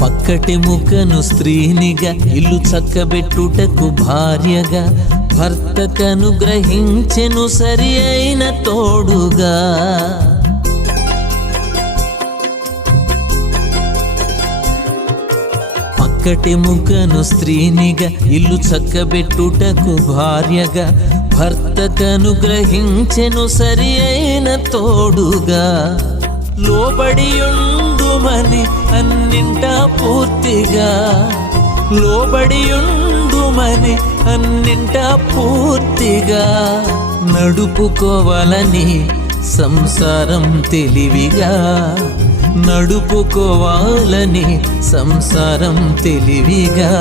పక్కటి ముఖను స్త్రీనిగా ఇల్లు చక్కబెట్టుటకు భార్యగా భర్తకనుగ్రహించెను సరి అయిన తోడుగా. పక్కటి ముఖను స్త్రీనిగా ఇల్లు చక్కబెట్టుటకు భార్యగా భర్తకనుగ్రహించెను సరి అయిన తోడుగా. లోబడియుండుమని అన్నింటా పూర్తిగా, లోబడియుండుమని అన్నింటా పూర్తిగా నడుపుకోవాలని సంసారం తెలివిగా, నడుపుకోవాలని సంసారం తెలివిగా.